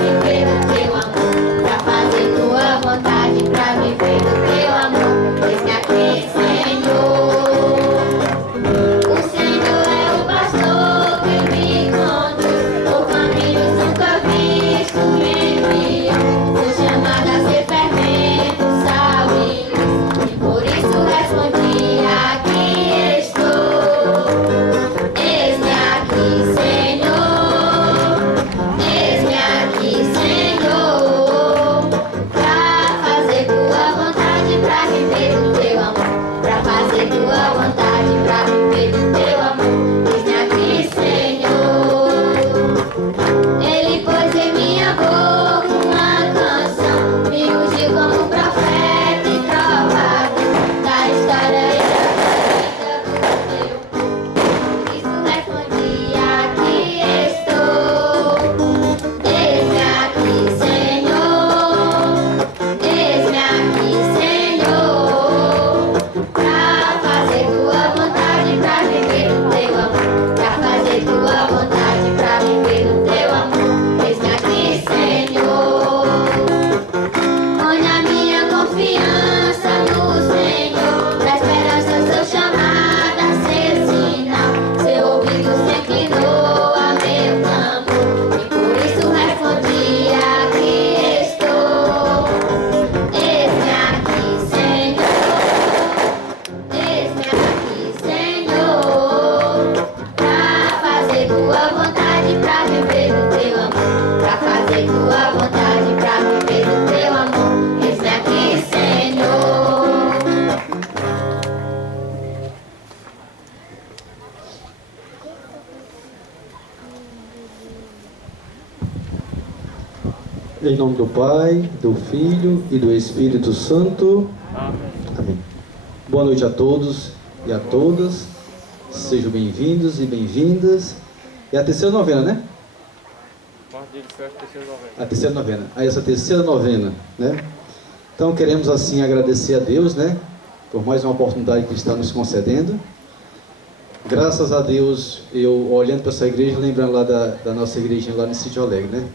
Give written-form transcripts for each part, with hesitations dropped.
viver o teu amor, pra fazer tua vontade, pra viver o teu amor. Eis-me aqui, Senhor. O Senhor é o pastor que me conduz por caminhos nunca vistos, me enviou. Sou chamada a ser fermento, sal e luz, e por isso respondi: aqui estou. Eis-me aqui, Senhor. Eis-me aqui, Senhor, pra fazer tua vontade, pra viver o teu amor, pra fazer tua vontade, pra viver o teu amor. Eis-me aqui, Senhor. Ele pôs em minha boca uma canção, me ungiu como profeta e trovador da história e da vida do meu. Por isso respondi: aqui estou. Eis-me aqui, Senhor. Eis-me aqui, Senhor, pra fazer tua vontade, pra viver o teu amor, pra fazer tua vontade, pra viver o teu amor. Eis-me aqui, Senhor. Põe a minha confiança no Senhor, da esperança sou chamada a ser sinal. Seu ouvido se inclinou a meu clamor, e por isso respondi: aqui estou. Eis-me aqui, Senhor. Eis-me aqui, Senhor, pra fazer tua vontade, pra viver o teu amor, pra fazer tua vontade, pra viver o teu amor. Eis-me aqui, Senhor. Em nome do Pai, do Filho e do Espírito Santo. Amém. Boa noite a todos e a todas. Sejam bem-vindos e bem-vindas. É a terceira novena, né? A terceira novena. Aí essa terceira novena, né? Então queremos assim agradecer a Deus, né? Por mais uma oportunidade que está nos concedendo. Graças a Deus, eu olhando para essa igreja, lembrando lá da nossa igrejinha lá no Sítio Alegre, né?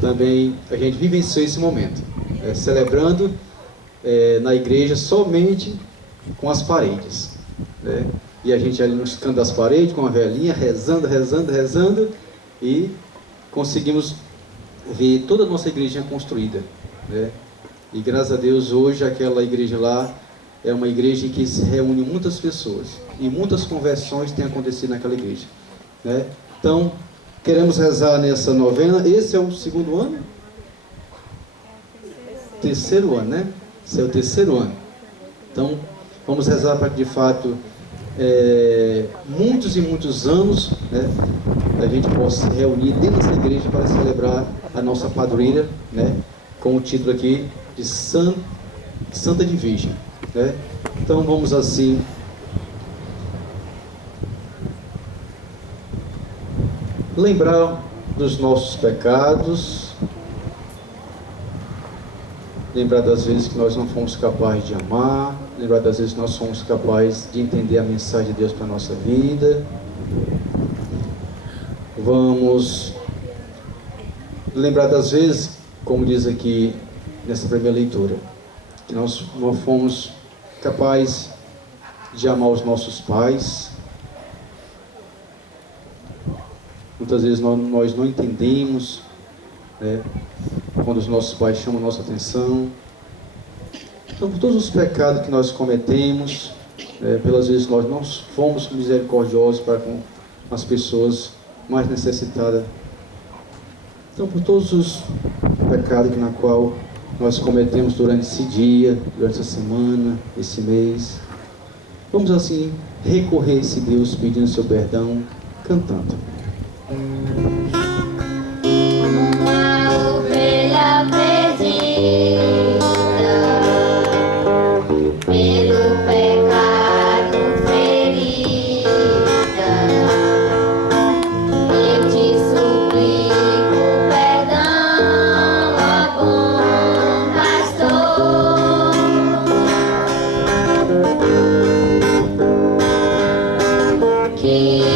Também a gente vivenciou esse momento, celebrando na igreja somente com as paredes, né? E a gente ali nos cantos das paredes, com a velhinha, rezando, rezando, rezando, e conseguimos ver toda a nossa igrejinha construída, né? E graças a Deus, hoje aquela igreja lá é uma igreja em que se reúne muitas pessoas, e muitas conversões têm acontecido naquela igreja, né? Então, queremos rezar nessa novena. Esse é o segundo ano? Terceiro ano, né? Esse é o terceiro ano. Então, vamos rezar para que de fato muitos e muitos anos, né, a gente possa se reunir dentro dessa igreja para celebrar a nossa padroeira, né, com o título aqui de Santa de Virgem, né? Então vamos assim lembrar dos nossos pecados, lembrar das vezes que nós não fomos capazes de amar, lembrar das vezes que nós somos capazes de entender a mensagem de Deus para a nossa vida. Vamos lembrar das vezes, como diz aqui nessa primeira leitura, que nós não fomos capazes de amar os nossos pais. Muitas vezes nós não entendemos, né, quando os nossos pais chamam a nossa atenção. Então, por todos os pecados que nós cometemos, pelas vezes nós não fomos misericordiosos para com as pessoas mais necessitadas. Então, por todos os pecados na qual nós cometemos durante esse dia, durante essa semana, esse mês, vamos assim recorrer a esse Deus pedindo seu perdão, cantando. Uma ovelha perdida pelo pecado ferida, eu te suplico perdão, ó bom pastor. Queria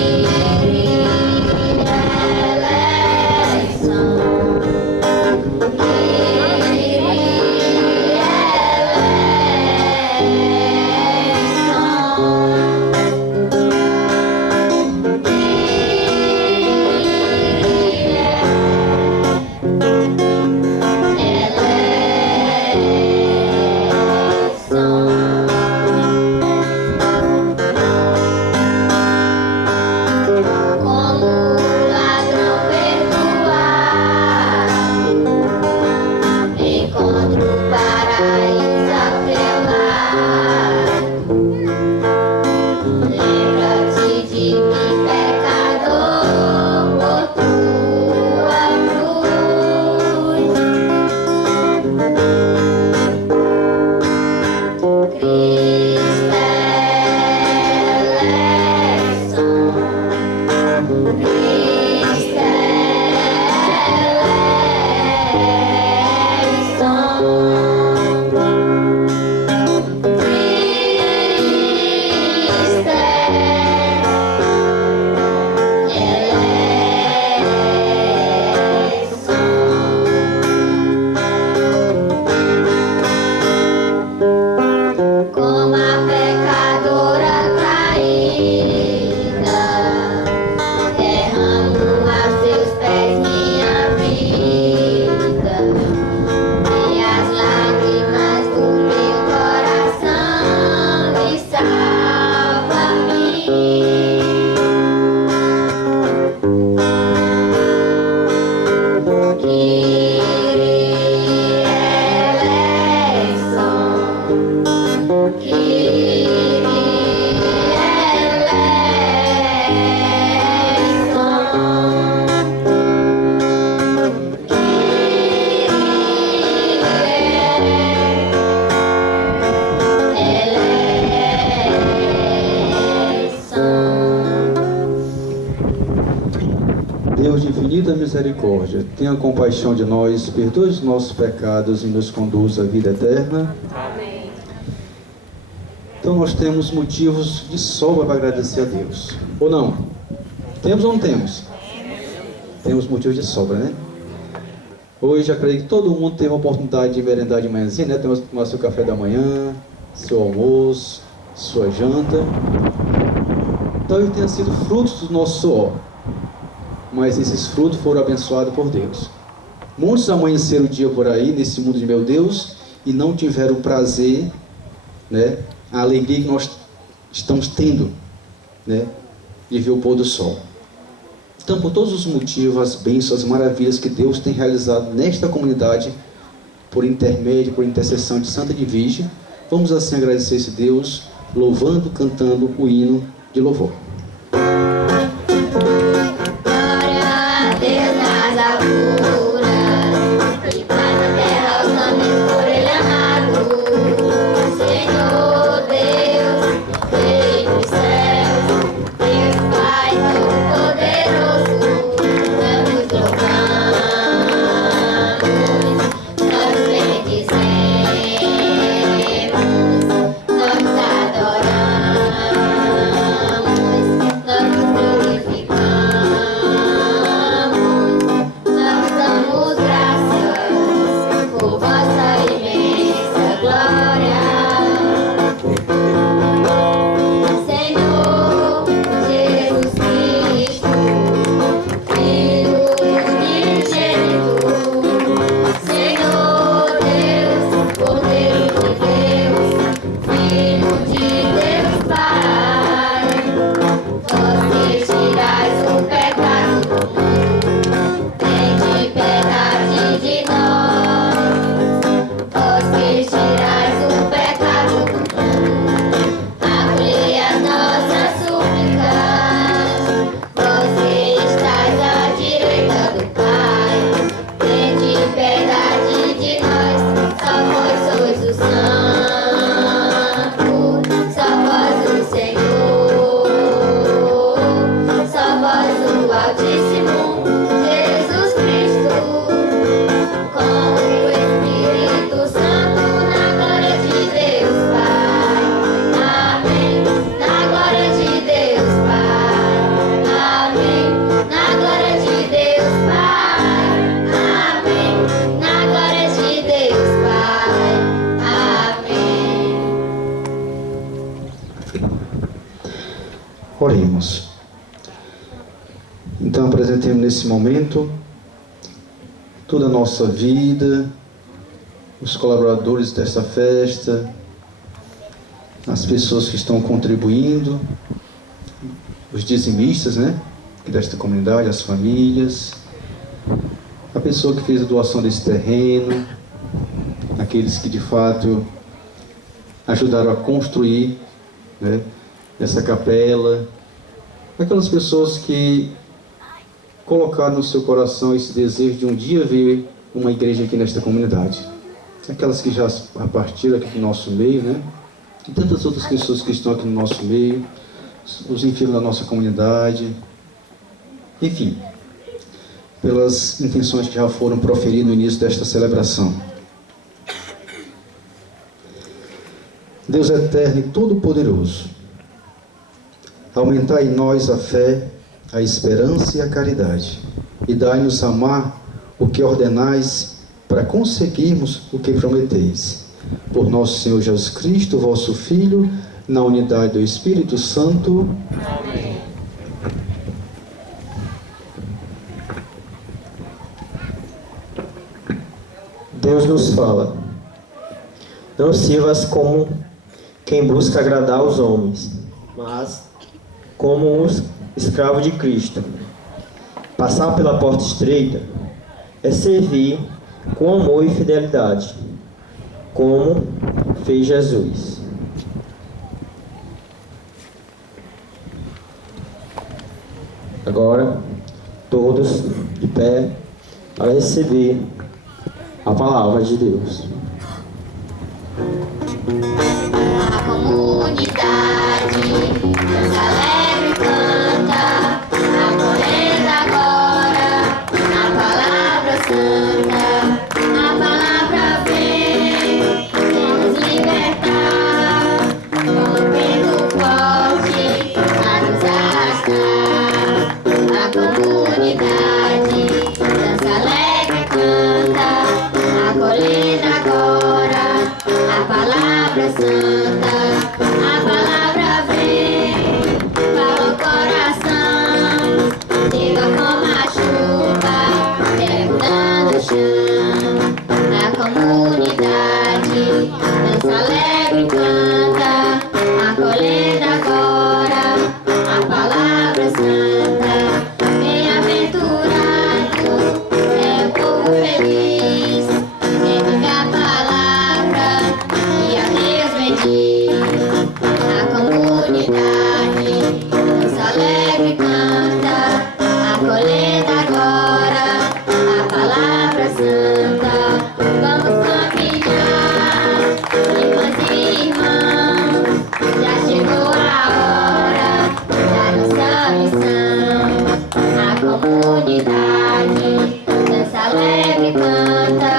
misericórdia, tenha compaixão de nós, perdoe os nossos pecados e nos conduz à vida eterna. Amém. Então nós temos motivos de sobra para agradecer a Deus. Ou não? Temos ou não temos? Temos motivos de sobra, né? Hoje, acredito que todo mundo teve a oportunidade de merendar de manhãzinha, né? Tomar seu café da manhã, seu almoço, sua janta. Talvez tenha sido frutos do nosso suor, mas esses frutos foram abençoados por Deus. Muitos amanheceram o dia por aí, nesse mundo de meu Deus, e não tiveram o prazer, né? A alegria que nós estamos tendo, né? De ver o pôr do sol. Então, por todos os motivos, as bênçãos, as maravilhas que Deus tem realizado nesta comunidade, por intermédio, por intercessão de Santa Edvige, vamos assim agradecer esse Deus, louvando, cantando o hino de louvor. Glória a Deus nas alturas, e paz na terra os homens por ele amados. Senhor Deus, Rei dos céus, Deus Pai Todo-Poderoso, nós louvamos, nós bendizemos, nós adoramos, nós glorificamos, nós damos graças por vossa imensa glória. Senhor Jesus Cristo, Filho unigênito, Senhor Deus, Cordeiro de Deus, Filho de Deus Pai, vós que tirais o pecado do mundo, tende piedade de nós. Vós que tirais o pecado do mundo, acolhei as nossas súplicas. Vós que estáis à direita do Pai, tende piedade de nós. Só vós sois o Santo, só vós o Senhor, só vós o Altíssimo, Jesus Cristo, com o Espírito Santo, na glória de Deus Pai. Amém. Na glória de Deus Pai. Amém. Na glória de Deus Pai. Amém. Na glória de Deus Pai. Amém. Oremos. Então apresentemos nesse momento toda a nossa vida, os colaboradores desta festa, as pessoas que estão contribuindo, os dizimistas, né, desta comunidade, as famílias, a pessoa que fez a doação desse terreno, aqueles que de fato ajudaram a construir, né, essa capela, aquelas pessoas que colocaram no seu coração esse desejo de um dia ver uma igreja aqui nesta comunidade. Aquelas que já partiram aqui do nosso meio, né? E tantas outras pessoas que estão aqui no nosso meio, os enfermos da nossa comunidade, enfim, pelas intenções que já foram proferidas no início desta celebração. Deus eterno e todo-poderoso, aumentai em nós a fé, a esperança e a caridade, e dai-nos amar o que ordenais, para conseguirmos o que prometeis. Por nosso Senhor Jesus Cristo, vosso Filho, na unidade do Espírito Santo. Amém. Deus nos fala: não sirvas como quem busca agradar aos homens, mas como um escravo de Cristo. Passar pela porta estreita é servir com amor e fidelidade, como fez Jesus. Agora, todos de pé para receber a palavra de Deus. A comunidade dança alegre e canta, acolhendo agora a santa, a palavra vem nos libertar, com o vento forte a nos arrastar. A comunidade dança alegre e canta, acolhendo agora a palavra santa, a palavra vem, fala o coração, chega como a chuva, derrubando o chão. A comunidade dança alegre e canta, acolhendo agora a palavra santa. Bem-aventurados é o povo feliz, quem vive a palavra e a Deus bendiz. A comunidade dança alegre e canta, acolhendo agora a palavra santa. Vamos caminhar, irmãs e irmãos, já chegou a hora da nossa missão. A comunidade dança alegre e canta,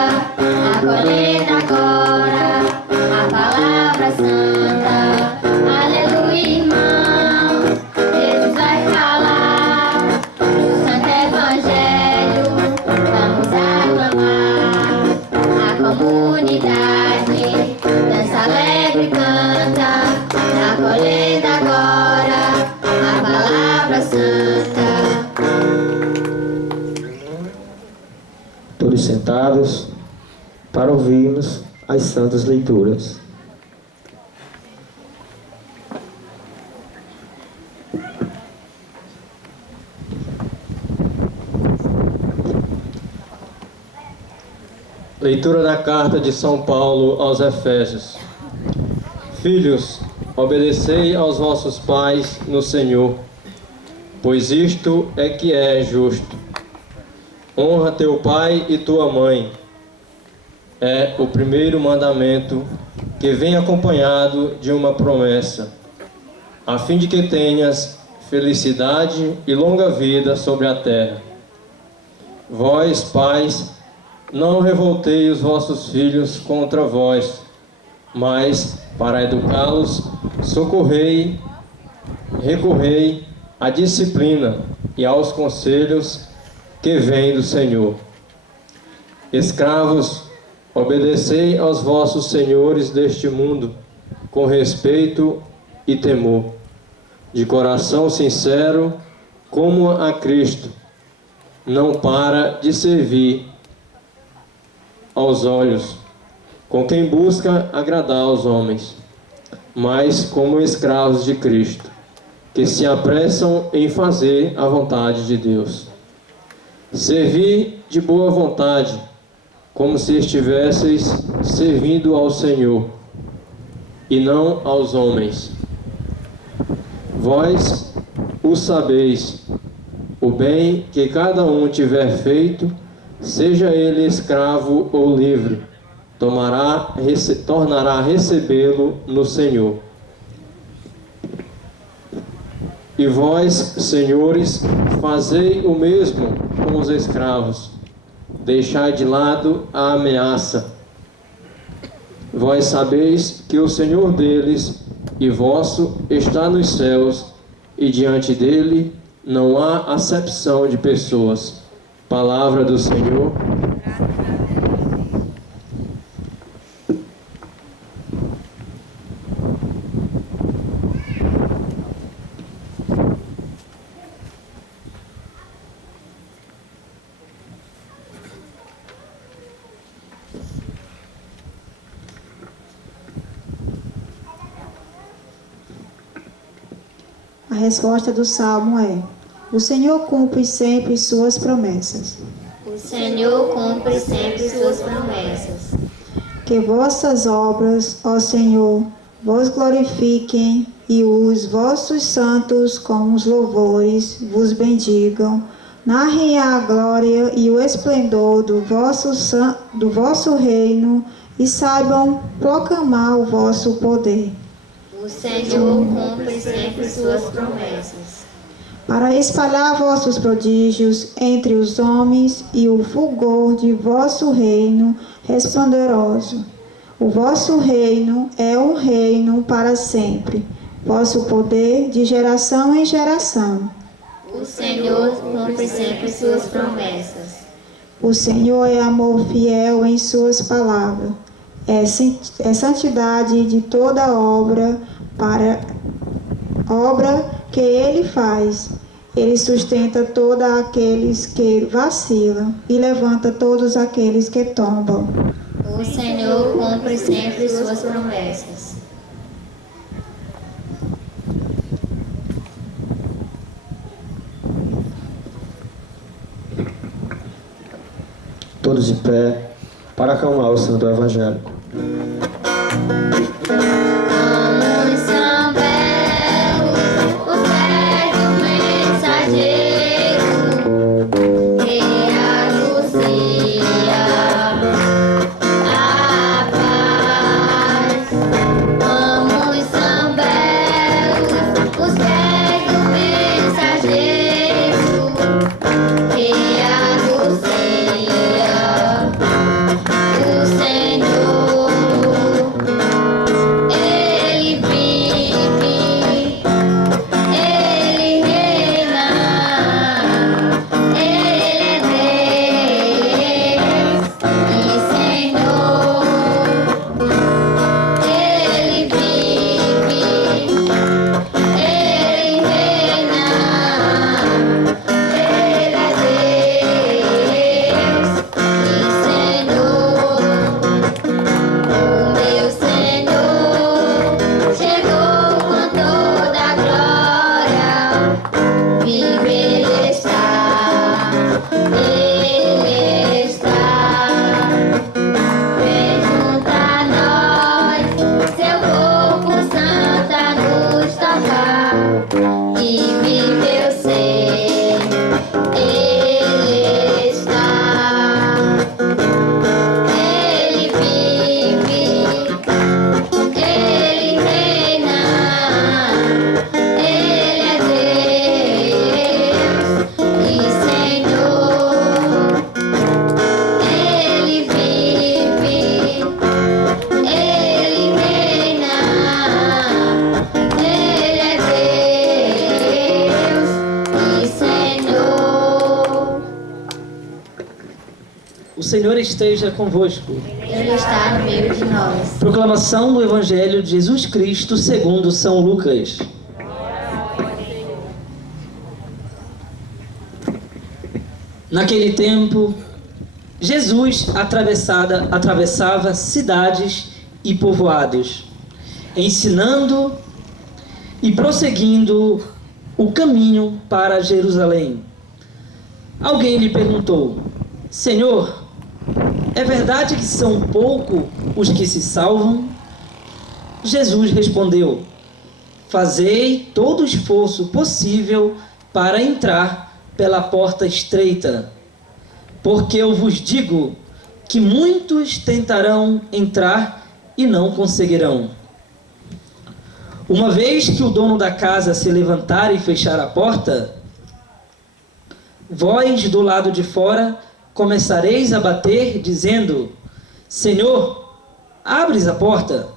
acolhendo agora a palavra santa. Aleluia, irmãos, Jesus vai falar do santo evangelho, vamos aclamar. A comunidade dança alegre e canta, acolhendo agora a palavra santa. Todos sentados para ouvirmos as santas leituras. Leitura da carta de São Paulo aos Efésios. Filhos, obedecei aos vossos pais no Senhor, pois isto é que é justo. Honra teu pai e tua mãe. É o primeiro mandamento, que vem acompanhado de uma promessa, a fim de que tenhas felicidade e longa vida sobre a terra. Vós, pais, não revoltei os vossos filhos contra vós, mas, para educá-los, recorrei à disciplina e aos conselhos que vêm do Senhor. Escravos, obedecei aos vossos senhores deste mundo, com respeito e temor, de coração sincero, como a Cristo, não para de servir aos olhos, com quem busca agradar aos homens, mas como escravos de Cristo, que se apressam em fazer a vontade de Deus. Servi de boa vontade, como se estivesseis servindo ao Senhor, e não aos homens. Vós o sabeis, o bem que cada um tiver feito, seja ele escravo ou livre, tornará a recebê-lo no Senhor. E vós, senhores, fazei o mesmo com os escravos, deixai de lado a ameaça. Vós sabeis que o Senhor deles e vosso está nos céus, e diante dele não há acepção de pessoas. Palavra do Senhor. A resposta do Salmo é: o Senhor cumpre sempre suas promessas. O Senhor cumpre sempre suas promessas. Que vossas obras, ó Senhor, vos glorifiquem, e os vossos santos com os louvores vos bendigam. Narrem a glória e o esplendor do vosso reino, e saibam proclamar o vosso poder. O Senhor cumpre sempre suas promessas. para espalhar vossos prodígios entre os homens e o fulgor de vosso reino resplendoroso. O vosso reino é um reino para sempre, vosso poder de geração em geração. O Senhor cumpre sempre suas promessas. O Senhor é amor fiel em suas palavras, é santidade de toda obra que ele faz. Ele sustenta todos aqueles que vacilam e levanta todos aqueles que tombam. O Senhor cumpre sempre suas promessas. Todos de pé para acalmar o Santo Evangelho. Como são belos os pés do mensageiro que anuncia a paz. Como são belos os pés do mensageiro que anuncia o Senhor. Ele vive, ele reina, ele é Deus e Senhor. Ele vive, ele reina, ele é Deus e Senhor. O meu Senhor chegou com toda a glória, vivo Ele está, vem junto a nós, seu corpo santo a nos tocar, e vive eu sei, Ele está. Ele vive, ele reina, ele é Deus e Senhor. Ele vive, ele reina, ele é Deus e Senhor. O Senhor esteja convosco. Ele está no meio de nós. Proclamação do Evangelho de Jesus Cristo segundo São Lucas. Naquele tempo, Jesus atravessava cidades e povoados, ensinando e prosseguindo o caminho para Jerusalém. Alguém lhe perguntou: Senhor, é verdade que são poucos os que se salvam? Jesus respondeu: Fazei todo o esforço possível para entrar pela porta estreita, porque eu vos digo que muitos tentarão entrar e não conseguirão. Uma vez que o dono da casa se levantar e fechar a porta, vós do lado de fora começareis a bater, dizendo: Senhor, abres a porta?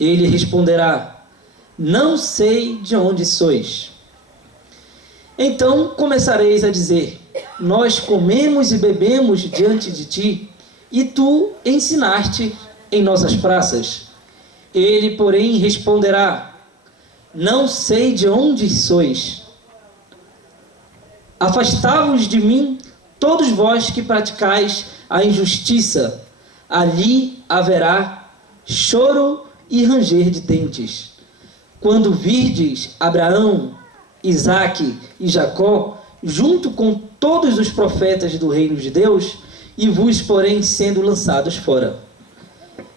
Ele responderá: Não sei de onde sois. Então começareis a dizer: Nós comemos e bebemos diante de ti, e tu ensinaste em nossas praças. Ele, porém, responderá: Não sei de onde sois. Afastai-vos de mim, todos vós que praticais a injustiça. Ali haverá choro e ranger de dentes. Quando virdes Abraão, Isaque e Jacó, junto com todos os profetas do reino de Deus, e vos, porém, sendo lançados fora.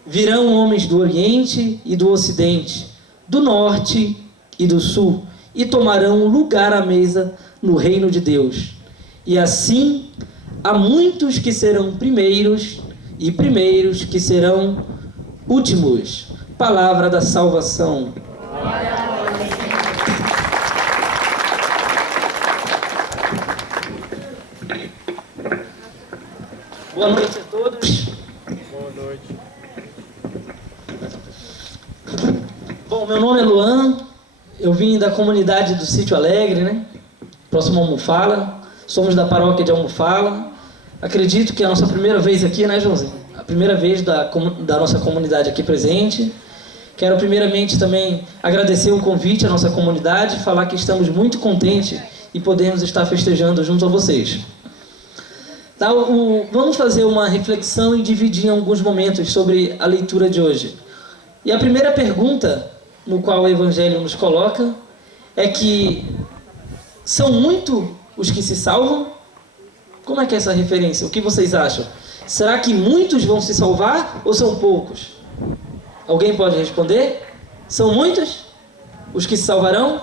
Virão homens do Oriente e do Ocidente, do Norte e do Sul, e tomarão lugar à mesa no reino de Deus. E assim, há muitos que serão primeiros, e primeiros que serão últimos. Palavra da salvação. Boa noite a todos. Boa noite. Bom, meu nome é Luan, eu vim da comunidade do Sítio Alegre, né? Próximo a Almofala, somos da paróquia de Almofala. Acredito que é a nossa primeira vez aqui, né, Joãozinho? A primeira vez da nossa comunidade aqui presente. Quero primeiramente também agradecer o convite à nossa comunidade, falar que estamos muito contentes e podemos estar festejando junto a vocês. Tá, vamos fazer uma reflexão e dividir em alguns momentos sobre a leitura de hoje. E a primeira pergunta, no qual o Evangelho nos coloca, é que são muitos os que se salvam? Como é que é essa referência? O que vocês acham? Será que muitos vão se salvar ou são poucos? Alguém pode responder? São muitos os que se salvarão?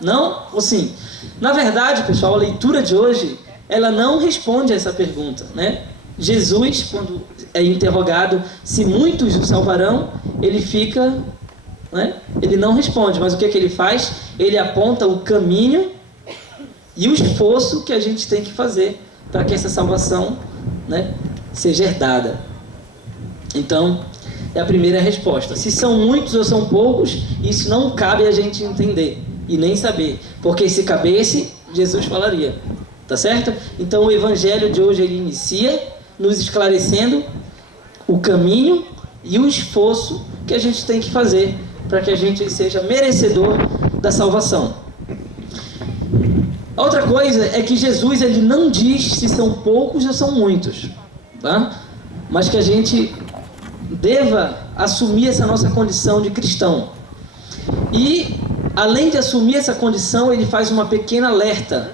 Não ou sim? Na verdade, pessoal, a leitura de hoje, ela não responde a essa pergunta, né? Jesus, quando é interrogado se muitos o salvarão, ele fica, né? Ele não responde, mas o que ele faz? Ele aponta o caminho e o esforço que a gente tem que fazer para que essa salvação, né, seja herdada. Então, é a primeira resposta. Se são muitos ou são poucos, isso não cabe a gente entender e nem saber, porque se cabesse, Jesus falaria, tá certo? Então o Evangelho de hoje ele inicia nos esclarecendo o caminho e o esforço que a gente tem que fazer para que a gente seja merecedor da salvação. A outra coisa é que Jesus ele não diz se são poucos ou são muitos, tá? Mas que a gente deva assumir essa nossa condição de cristão. E, além de assumir essa condição, ele faz uma pequena alerta,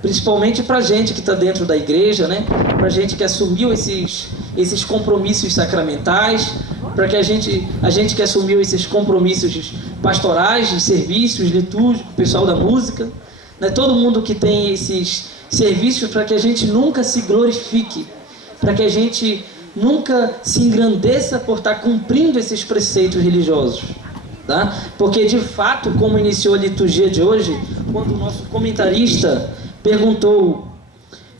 principalmente para a gente que está dentro da igreja, né? Para a gente que assumiu esses compromissos sacramentais, para que a gente que assumiu esses compromissos pastorais, de serviços, litúrgicos, pessoal da música, né? Todo mundo que tem esses serviços, para que a gente nunca se glorifique, para que a gente nunca se engrandeça por estar cumprindo esses preceitos religiosos, tá? Porque de fato, como iniciou a liturgia de hoje, quando o nosso comentarista perguntou,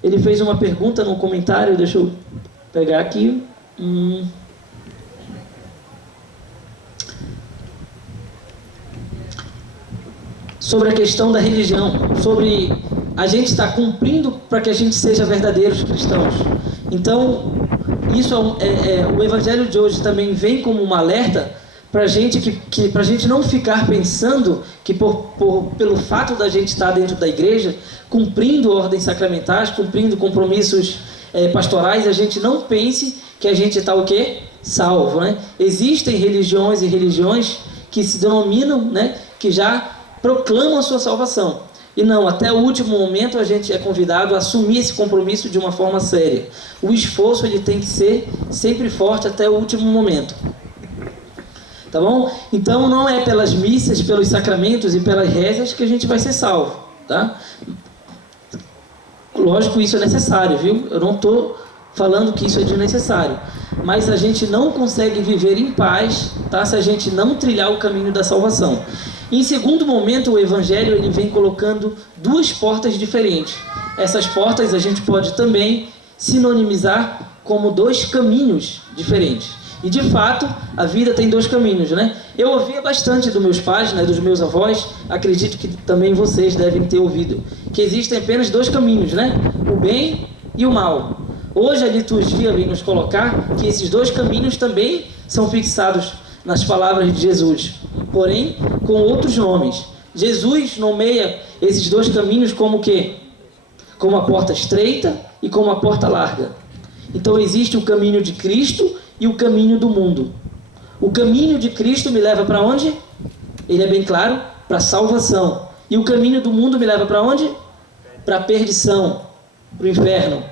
ele fez uma pergunta no comentário, deixa eu pegar aqui, sobre a questão da religião, sobre a gente estar cumprindo para que a gente seja verdadeiros cristãos. Então, isso o Evangelho de hoje também vem como um alerta para a gente para a gente não ficar pensando que pelo fato da gente estar dentro da igreja, cumprindo ordens sacramentais, cumprindo compromissos pastorais, a gente não pense que a gente está o quê? Salvo, né? Existem religiões e religiões que se denominam, né, que já proclamam a sua salvação. E não, até o último momento a gente é convidado a assumir esse compromisso de uma forma séria. O esforço ele tem que ser sempre forte até o último momento. Tá bom? Então não é pelas missas, pelos sacramentos e pelas rezas que a gente vai ser salvo, tá? Lógico, isso é necessário, viu? Eu não estou falando que isso é desnecessário. Mas a gente não consegue viver em paz, tá? Se a gente não trilhar o caminho da salvação. Em segundo momento, o Evangelho ele vem colocando duas portas diferentes. Essas portas a gente pode também sinonimizar como dois caminhos diferentes. E de fato, a vida tem dois caminhos, né? Eu ouvia bastante dos meus pais, né, dos meus avós, acredito que também vocês devem ter ouvido, que existem apenas dois caminhos, né? O bem e o mal. Hoje a liturgia vem nos colocar que esses dois caminhos também são fixados nas palavras de Jesus, porém com outros nomes. Jesus nomeia esses dois caminhos como o quê? Como a porta estreita e como a porta larga. Então existe o caminho de Cristo e o caminho do mundo. O caminho de Cristo me leva para onde? Ele é bem claro, para a salvação. E o caminho do mundo me leva para onde? Para a perdição, para o inferno.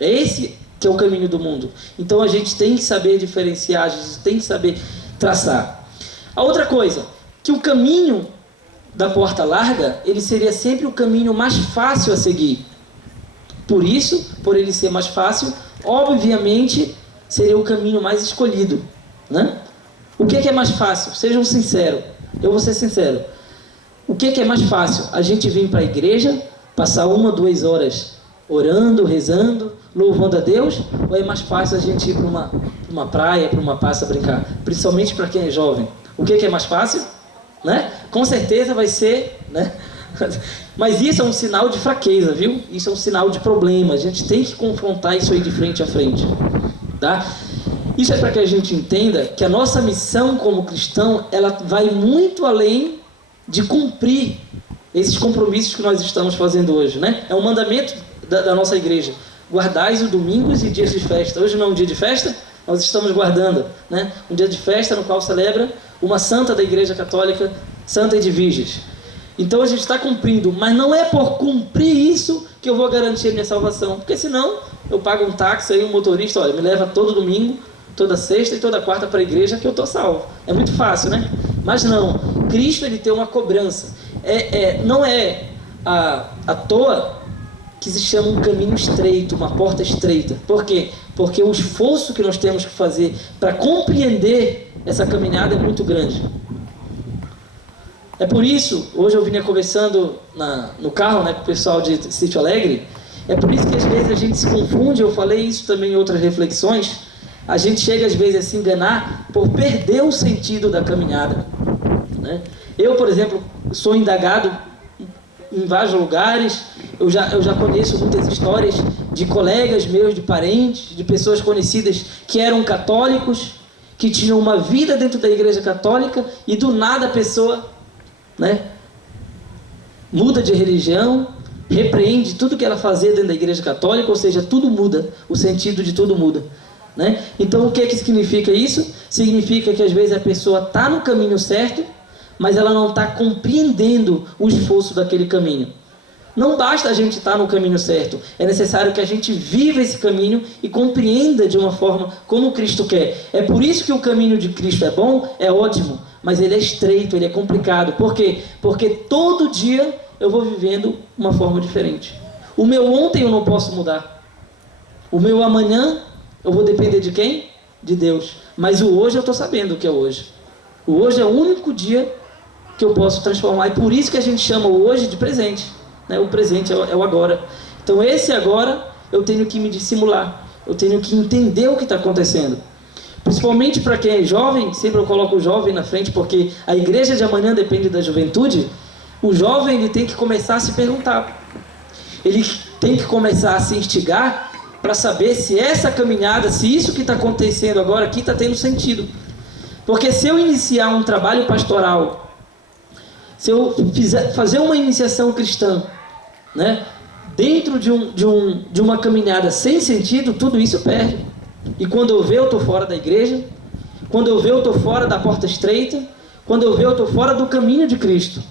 É esse que é o caminho do mundo. Então a gente tem que saber diferenciar, a gente tem que saber traçar. A outra coisa, que o caminho da porta larga, ele seria sempre o caminho mais fácil a seguir. Por isso, por ele ser mais fácil, obviamente seria o caminho mais escolhido, né? O que é mais fácil? Sejam sinceros. Eu vou ser sincero. O que é mais fácil? A gente vir para a igreja, passar 1 ou 2 horas orando, rezando, louvando a Deus, ou é mais fácil a gente ir para uma praia, para uma praça brincar? Principalmente para quem é jovem. O que é mais fácil? Né? Com certeza vai ser, né? Mas isso é um sinal de fraqueza, viu? Isso é um sinal de problema. A gente tem que confrontar isso aí de frente a frente, tá? Isso é para que a gente entenda que a nossa missão como cristão, ela vai muito além de cumprir esses compromissos que nós estamos fazendo hoje, né? É um mandamento da nossa igreja. Guardais os domingos e dias de festa. Hoje não é um dia de festa, nós estamos guardando, né? Um dia de festa no qual celebra uma santa da Igreja Católica, Santa Edviges. Então a gente está cumprindo, mas não é por cumprir isso que eu vou garantir a minha salvação, porque senão eu pago um táxi aí, um motorista, olha, me leva todo domingo, toda sexta e toda quarta para a igreja que eu estou salvo. É muito fácil, né? Mas não, Cristo ele tem uma cobrança. Não é à toa que se chama um caminho estreito, uma porta estreita. Por quê? Porque o esforço que nós temos que fazer para compreender essa caminhada é muito grande. É por isso, hoje eu vinha conversando no carro, né, com o pessoal de Sítio Alegre, é por isso que às vezes a gente se confunde, eu falei isso também em outras reflexões, a gente chega às vezes a se enganar por perder o sentido da caminhada, né? Eu, por exemplo, sou indagado em vários lugares, eu já conheço muitas histórias de colegas meus, de parentes, de pessoas conhecidas que eram católicos, que tinham uma vida dentro da igreja católica e do nada a pessoa, né, muda de religião, repreende tudo que ela fazia dentro da igreja católica, ou seja, tudo muda, o sentido de tudo muda, né? Então o que significa isso? Significa que às vezes a pessoa está no caminho certo, mas ela não está compreendendo o esforço daquele caminho. Não basta a gente estar no caminho certo, é necessário que a gente viva esse caminho e compreenda de uma forma como Cristo quer. É por isso que o caminho de Cristo é bom, é ótimo, mas ele é estreito, ele é complicado. Por quê? Porque todo dia eu vou vivendo uma forma diferente. O meu ontem eu não posso mudar. O meu amanhã eu vou depender de quem? De Deus. Mas o hoje eu estou sabendo o que é hoje. O hoje é o único dia que eu posso transformar. E por isso que a gente chama o hoje de presente, né? O presente é o agora. Então esse agora eu tenho que me dissimular. Eu tenho que entender o que está acontecendo. Principalmente para quem é jovem, sempre eu coloco o jovem na frente, porque a igreja de amanhã depende da juventude. O jovem ele tem que começar a se perguntar. Ele tem que começar a se instigar para saber se essa caminhada, se isso que está acontecendo agora aqui está tendo sentido. Porque se eu iniciar um trabalho pastoral, se eu fazer uma iniciação cristã, né, dentro de uma caminhada sem sentido, tudo isso perde. E quando eu ver, eu estou fora da igreja. Quando eu ver, eu estou fora da porta estreita. Quando eu ver, eu estou fora do caminho de Cristo.